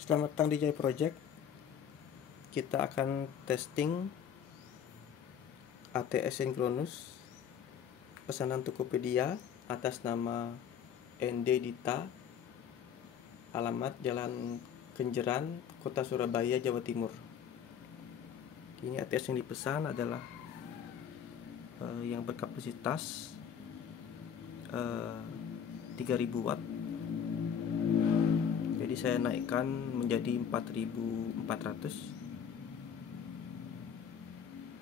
Selamat datang di Joy Project. Kita akan testing ATS Synchronous pesanan Tokopedia atas nama ND Dita, alamat Jalan Kenjeran, Kota Surabaya, Jawa Timur. Ini ATS yang dipesan adalah yang berkapasitas 3000 watt. Jadi saya naikkan menjadi 4400.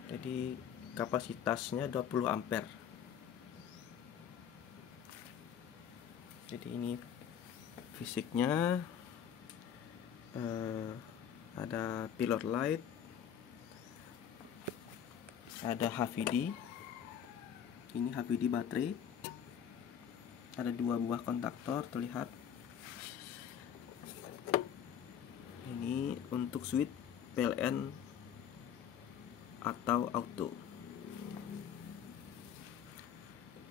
Jadi kapasitasnya 20 ampere. Jadi ini fisiknya, ada pillar light, ada HVD, ini HVD baterai, ada 2 buah kontaktor terlihat. Ini untuk switch PLN atau auto.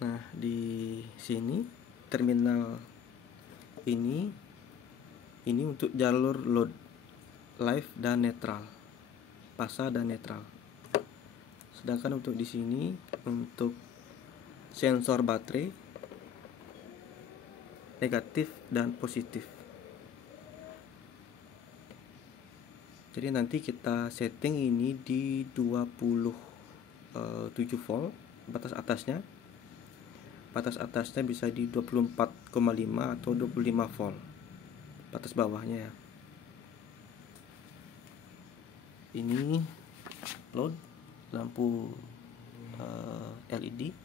Nah, di sini terminal ini untuk jalur load, live dan netral, pasa dan netral. Sedangkan untuk di sini untuk sensor baterai negatif dan positif. Jadi nanti kita setting ini di 27 volt batas atasnya. Batas atasnya bisa di 24,5 atau 25 volt. Batas bawahnya ya. Ini load lampu LED.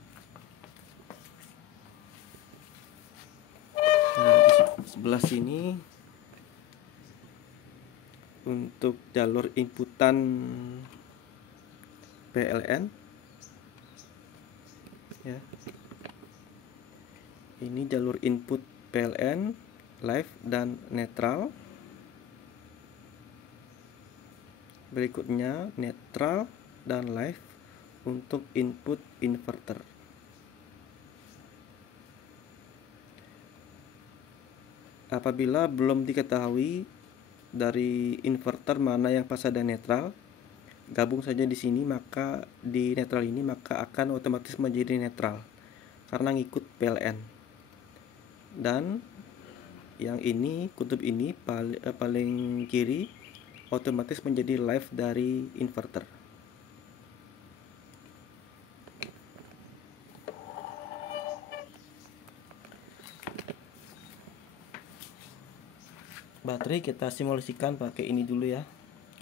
Nah, di sebelah sini untuk jalur inputan PLN ya. Ini jalur input PLN live dan netral. Berikutnya netral dan live untuk input inverter. Apabila belum diketahui dari inverter mana yang pasa dan netral, gabung saja di sini, maka di netral ini maka akan otomatis menjadi netral karena ngikut PLN. Dan yang ini, kutub ini paling kiri, otomatis menjadi live dari inverter. Baterai kita simulasikan pakai ini dulu ya,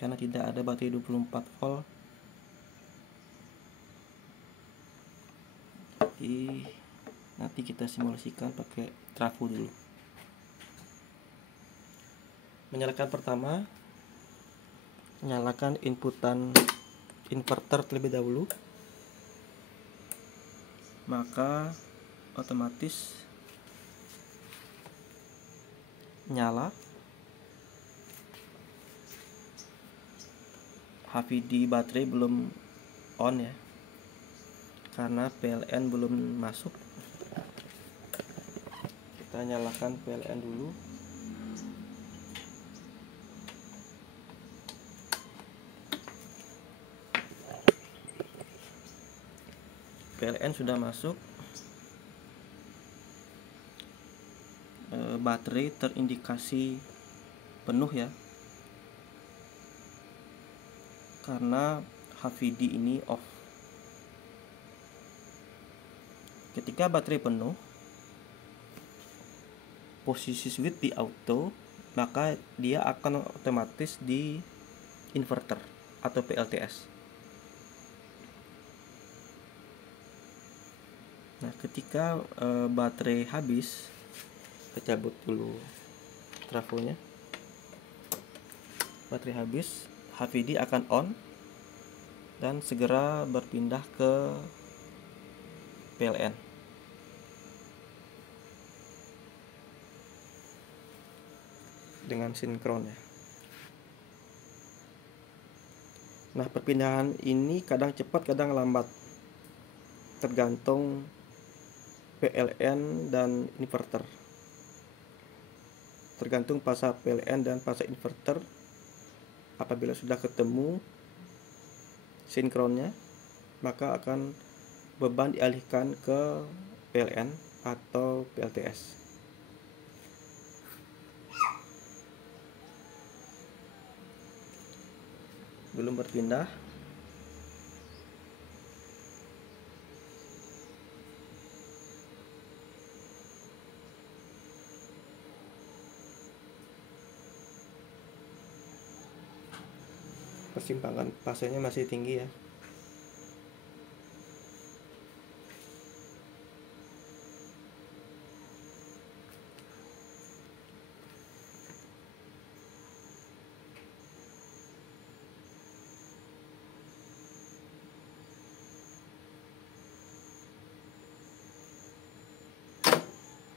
karena tidak ada baterai 24 volt. Jadi nanti kita simulasikan pakai trafo dulu. Menyalakan pertama, nyalakan inputan inverter terlebih dahulu, maka otomatis nyala. HVD baterai belum on ya, karena PLN belum masuk. Kita nyalakan PLN dulu. PLN sudah masuk. Baterai terindikasi penuh ya, karena HVD ini off. Ketika baterai penuh, posisi switch di auto, maka dia akan otomatis di inverter atau PLTS. Nah, ketika baterai habis, kita cabut dulu trafonya. Baterai habis, HVD akan on dan segera berpindah ke PLN. Dengan sinkron ya. Nah, perpindahan ini kadang cepat, kadang lambat, tergantung PLN dan inverter. tergantung fasa PLN dan fasa inverter. Apabila sudah ketemu sinkronnya, maka akan beban dialihkan ke PLN atau PLTS. Belum berpindah. Persimpangan fasenya masih tinggi ya.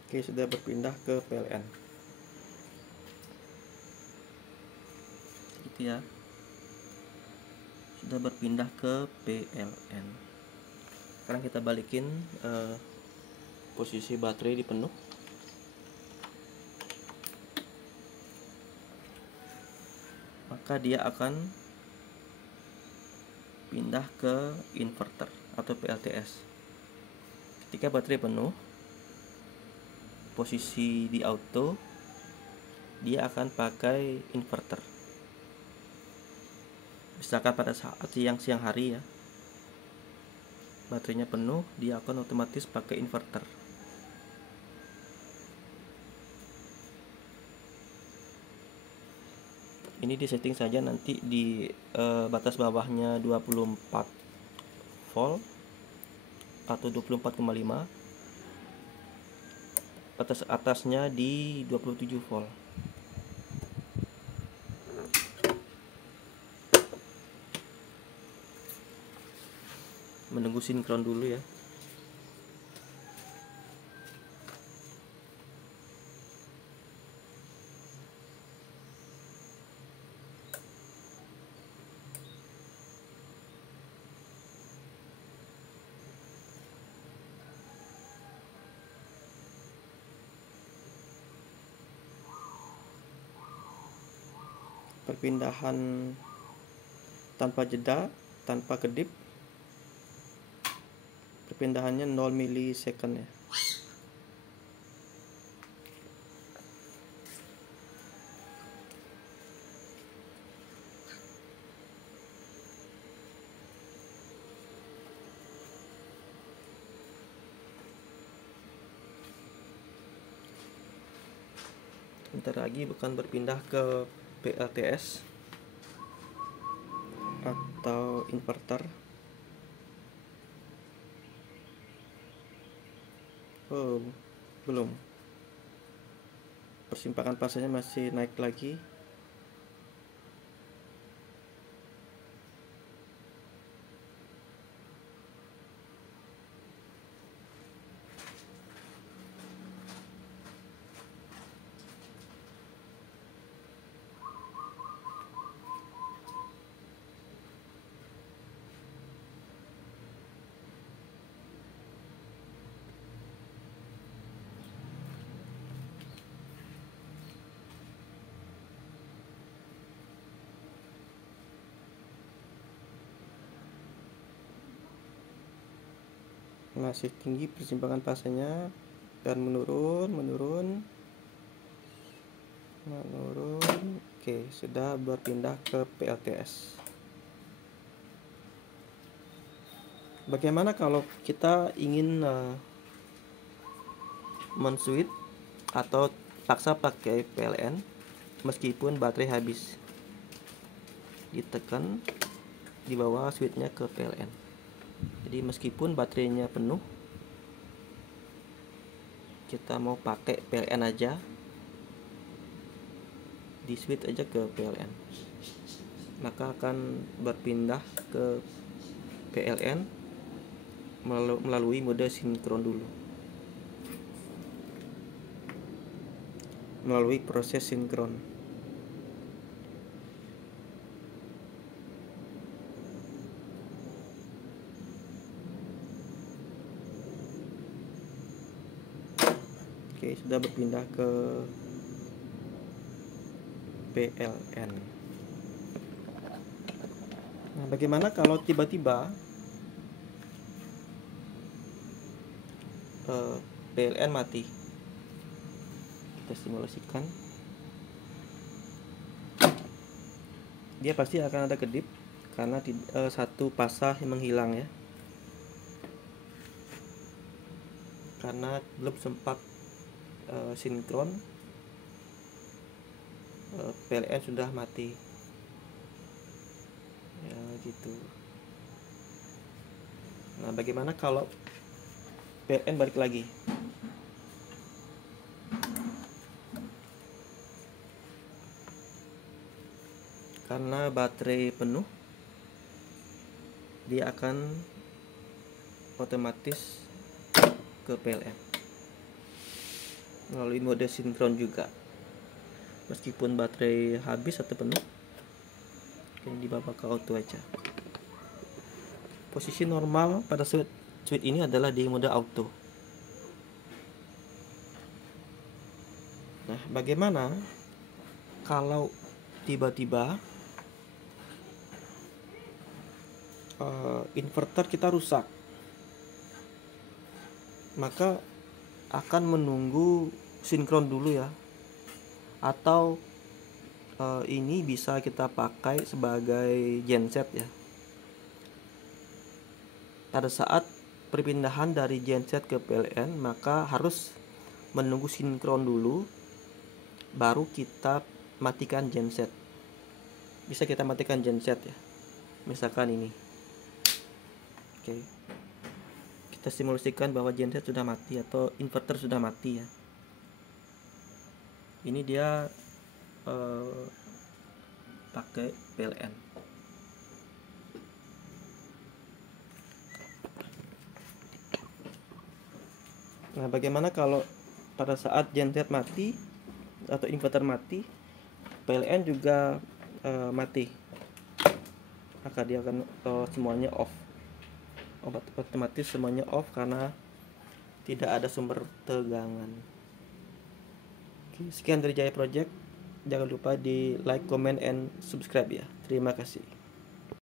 Oke, sudah berpindah ke PLN. Gitu ya. Sudah berpindah ke PLN. Sekarang kita balikin posisi baterai di penuh. Maka dia akan pindah ke inverter atau PLTS. Ketika baterai penuh, posisi di auto, dia akan pakai inverter. Misalkan pada saat siang hari ya, baterainya penuh, dia akan otomatis pakai inverter. Ini disetting saja nanti di batas bawahnya 24 volt atau 24,5, batas atasnya di 27 volt. Menunggu sinkron dulu ya. Perpindahan tanpa jeda, tanpa kedip. Perpindahannya 0 milisecond ya. Bentar lagi bukan berpindah ke PLTS atau inverter. Oh, belum. Persimpangan fasenya masih naik lagi. Masih tinggi persimpangan fasenya dan menurun. Oke, sudah berpindah ke PLTS. Bagaimana kalau kita ingin men-switch atau paksa pakai PLN meskipun baterai habis? Ditekan di bawah switchnya ke PLN. Jadi meskipun baterainya penuh, kita mau pakai PLN aja, di switch aja ke PLN, maka akan berpindah ke PLN melalui mode sinkron dulu, melalui proses sinkron. Oke, sudah berpindah ke PLN. Nah, bagaimana kalau tiba-tiba PLN mati? Kita simulasikan. Dia pasti akan ada kedip karena satu pasah yang menghilang ya, karena belum sempat sinkron. PLN sudah mati ya gitu. Nah, bagaimana kalau PLN balik lagi? Karena baterai penuh, dia akan otomatis ke PLN melalui mode sinkron juga. Meskipun baterai habis atau penuh, ini dibawa ke auto aja. Posisi normal pada switch ini adalah di mode auto. Nah, bagaimana kalau tiba-tiba inverter kita rusak? Maka akan menunggu sinkron dulu ya, atau ini bisa kita pakai sebagai genset ya. Pada saat perpindahan dari genset ke PLN, maka harus menunggu sinkron dulu, baru kita matikan genset. Bisa kita matikan genset ya, misalkan ini. Oke, kita simulasikan bahwa genset sudah mati atau inverter sudah mati ya. Ini dia pakai PLN. Nah, bagaimana kalau pada saat genset mati atau inverter mati, PLN juga mati? Maka dia akan semuanya off. Otomatis semuanya off karena tidak ada sumber tegangan. Oke, sekian dari Jaya Project. Jangan lupa di like, comment, and subscribe ya. Terima kasih.